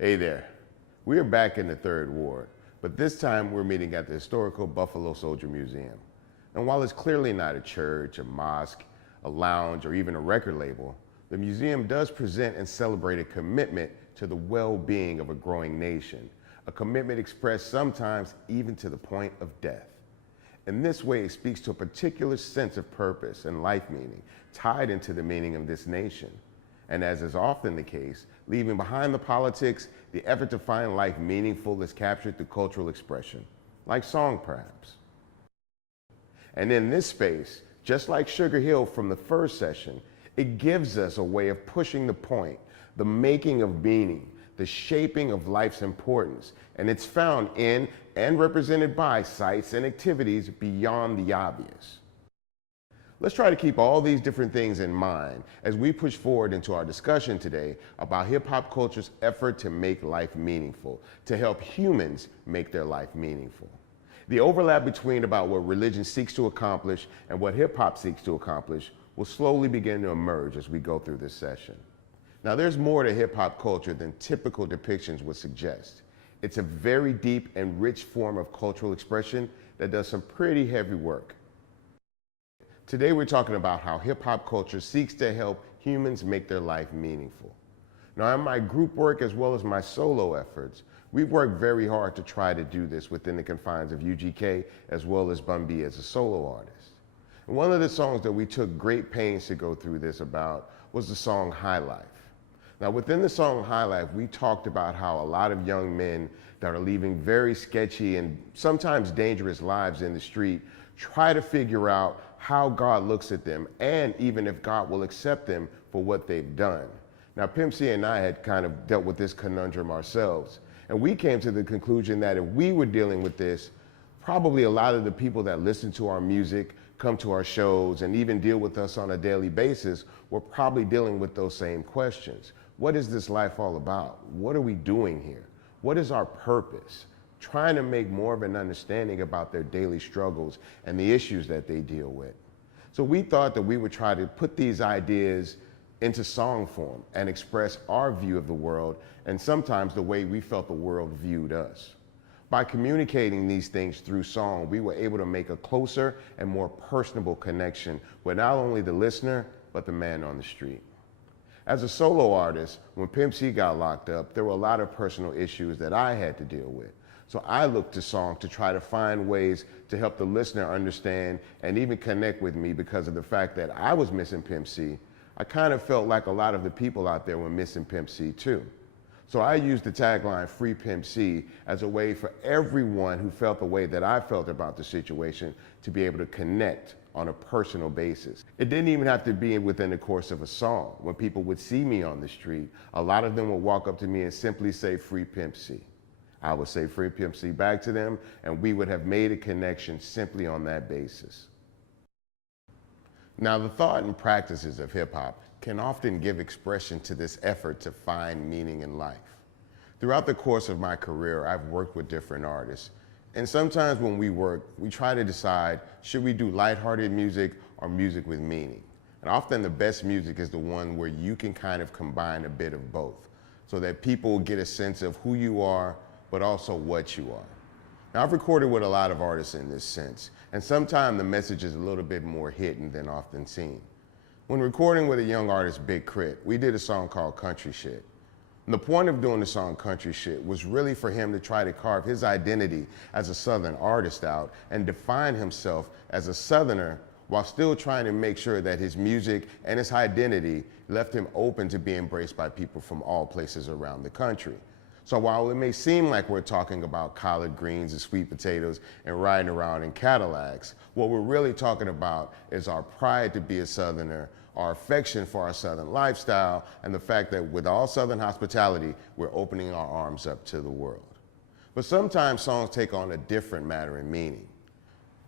Hey there. We are back in the Third Ward, but this time we're meeting at the historical Buffalo Soldier Museum. And while it's clearly not a church, a mosque, a lounge, or even a record label, the museum does present and celebrate a commitment to the well-being of a growing nation, a commitment expressed sometimes even to the point of death. In this way, it speaks to a particular sense of purpose and life meaning tied into the meaning of this nation. And as is often the case, leaving behind the politics, the effort to find life meaningful is captured through cultural expression, like song perhaps. And in this space, just like Sugar Hill from the first session, it gives us a way of pushing the point, the making of meaning, the shaping of life's importance, and it's found in and represented by sites and activities beyond the obvious. Let's try to keep all these different things in mind as we push forward into our discussion today about hip-hop culture's effort to make life meaningful, to help humans make their life meaningful. The overlap between about what religion seeks to accomplish and what hip-hop seeks to accomplish will slowly begin to emerge as we go through this session. Now, there's more to hip-hop culture than typical depictions would suggest. It's a very deep and rich form of cultural expression that does some pretty heavy work. Today we're talking about how hip-hop culture seeks to help humans make their life meaningful. Now, in my group work as well as my solo efforts, we've worked very hard to try to do this within the confines of UGK as well as BUN as a solo artist. And one of the songs that we took great pains to go through this about was the song High Life. Now, within the song High Life, we talked about how a lot of young men that are leaving very sketchy and sometimes dangerous lives in the street try to figure out how God looks at them and even if God will accept them for what they've done. Now, Pimp C and I had kind of dealt with this conundrum ourselves, and we came to the conclusion that if we were dealing with this, probably a lot of the people that listen to our music, come to our shows, and even deal with us on a daily basis were probably dealing with those same questions. What is this life all about? What are we doing here? What is our purpose? Trying to make more of an understanding about their daily struggles and the issues that they deal with. So we thought that we would try to put these ideas into song form and express our view of the world and sometimes the way we felt the world viewed us. By communicating these things through song, we were able to make a closer and more personable connection with not only the listener, but the man on the street. As a solo artist, when Pimp C got locked up, there were a lot of personal issues that I had to deal with. So I looked to song to try to find ways to help the listener understand and even connect with me because of the fact that I was missing Pimp C. I kind of felt like a lot of the people out there were missing Pimp C too. So I used the tagline Free Pimp C as a way for everyone who felt the way that I felt about the situation to be able to connect on a personal basis. It didn't even have to be within the course of a song. When people would see me on the street, a lot of them would walk up to me and simply say Free Pimp C. I would say Free Pimp C back to them, and we would have made a connection simply on that basis. Now, the thought and practices of hip-hop can often give expression to this effort to find meaning in life. Throughout the course of my career, I've worked with different artists, and sometimes when we work, we try to decide, should we do lighthearted music or music with meaning? And often the best music is the one where you can kind of combine a bit of both, so that people get a sense of who you are, but also what you are. Now, I've recorded with a lot of artists in this sense, and sometimes the message is a little bit more hidden than often seen. When recording with a young artist, Big Crit, we did a song called Country Shit. And the point of doing the song Country Shit was really for him to try to carve his identity as a Southern artist out and define himself as a Southerner while still trying to make sure that his music and his identity left him open to be embraced by people from all places around the country. So while it may seem like we're talking about collard greens and sweet potatoes and riding around in Cadillacs, what we're really talking about is our pride to be a Southerner, our affection for our Southern lifestyle, and the fact that with all Southern hospitality, we're opening our arms up to the world. But sometimes songs take on a different matter and meaning.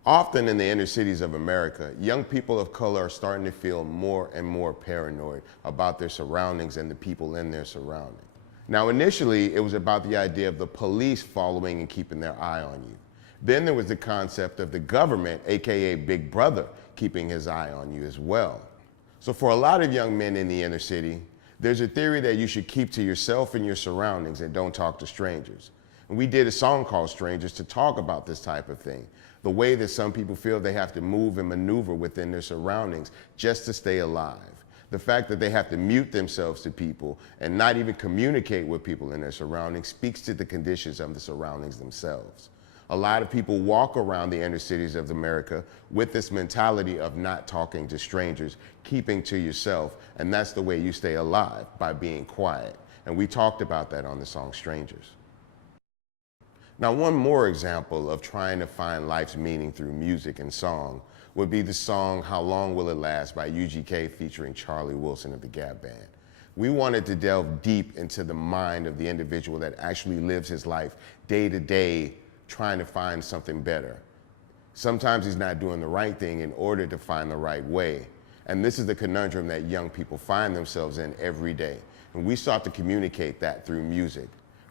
Often in the inner cities of America, young people of color are starting to feel more and more paranoid about their surroundings and the people in their surroundings. Now, initially, it was about the idea of the police following and keeping their eye on you. Then there was the concept of the government, AKA Big Brother, keeping his eye on you as well. So for a lot of young men in the inner city, There's a theory that you should keep to yourself and your surroundings and don't talk to strangers. And we did a song called Strangers to talk about this type of thing. The way that some people feel they have to move and maneuver within their surroundings just to stay alive. The fact that they have to mute themselves to people and not even communicate with people in their surroundings speaks to the conditions of the surroundings themselves. A lot of people walk around the inner cities of America with this mentality of not talking to strangers, keeping to yourself, and that's the way you stay alive, by being quiet. And we talked about that on the song Strangers. Now, one more example of trying to find life's meaning through music and song would be the song How Long Will It Last by UGK featuring Charlie Wilson of the Gap Band. We wanted to delve deep into the mind of the individual that actually lives his life day to day trying to find something better. Sometimes he's not doing the right thing in order to find the right way. And this is the conundrum that young people find themselves in every day. And we sought to communicate that through music.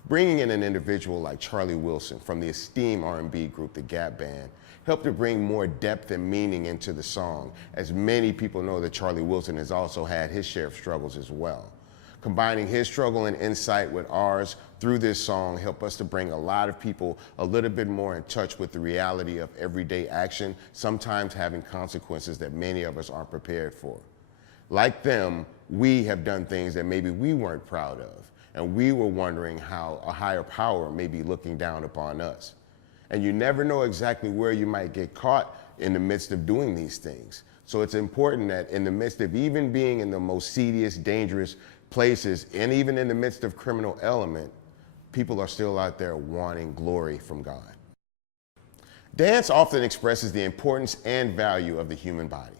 Bringing in an individual like Charlie Wilson from the esteemed R&B group, the Gap Band, helped to bring more depth and meaning into the song, as many people know that Charlie Wilson has also had his share of struggles as well. Combining his struggle and insight with ours through this song helped us to bring a lot of people a little bit more in touch with the reality of everyday action, sometimes having consequences that many of us aren't prepared for. Like them, we have done things that maybe we weren't proud of, and we were wondering how a higher power may be looking down upon us. And you never know exactly where you might get caught in the midst of doing these things. So it's important that in the midst of even being in the most seediest, dangerous places, and even in the midst of criminal element, people are still out there wanting glory from God. Dance often expresses the importance and value of the human body.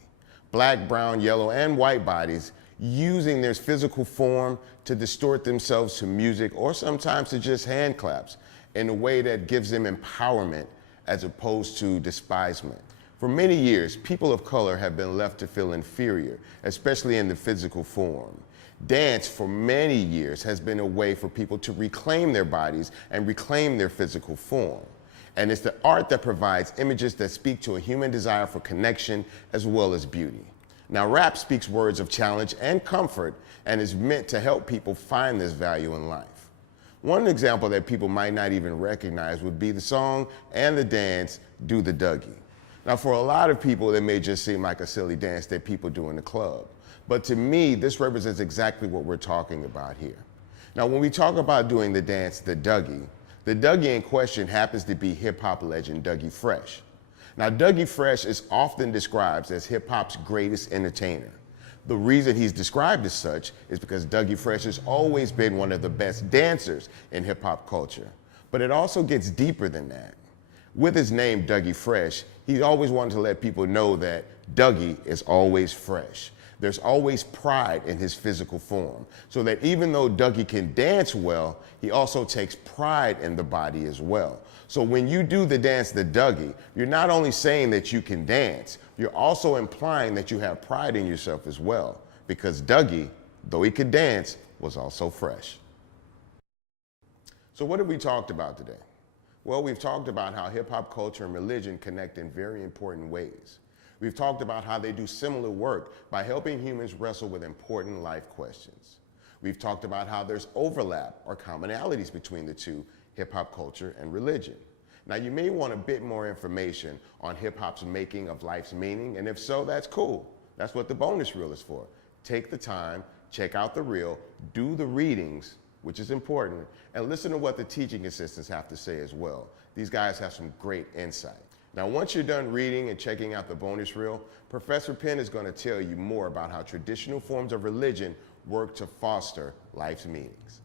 Black, brown, yellow, and white bodies using their physical form to distort themselves to music, or sometimes to just hand claps, in a way that gives them empowerment as opposed to despisement. For many years, people of color have been left to feel inferior, especially in the physical form. Dance for many years has been a way for people to reclaim their bodies and reclaim their physical form. And it's the art that provides images that speak to a human desire for connection as well as beauty. Now, rap speaks words of challenge and comfort and is meant to help people find this value in life. One example that people might not even recognize would be the song and the dance, Do the Dougie. Now, for a lot of people, it may just seem like a silly dance that people do in the club. But to me, this represents exactly what we're talking about here. Now, when we talk about doing the dance, the Dougie in question happens to be hip-hop legend Dougie Fresh. Now, Dougie Fresh is often described as hip-hop's greatest entertainer. The reason he's described as such is because Dougie Fresh has always been one of the best dancers in hip-hop culture. But it also gets deeper than that. With his name, Dougie Fresh, he's always wanted to let people know that Dougie is always fresh. There's always pride in his physical form, so that even though Dougie can dance well, he also takes pride in the body as well. So when you do the dance, the Dougie, you're not only saying that you can dance, you're also implying that you have pride in yourself as well, because Dougie, though he could dance, was also fresh. So what have we talked about today? Well, we've talked about how hip-hop culture and religion connect in very important ways. We've talked about how they do similar work by helping humans wrestle with important life questions. We've talked about how there's overlap or commonalities between the two, hip-hop culture and religion. Now, you may want a bit more information on hip-hop's making of life's meaning, and if so, that's cool. That's what the bonus reel is for. Take the time, check out the reel, do the readings, which is important, and listen to what the teaching assistants have to say as well. These guys have some great insight. Now, once you're done reading and checking out the bonus reel, Professor Penn is going to tell you more about how traditional forms of religion work to foster life's meanings.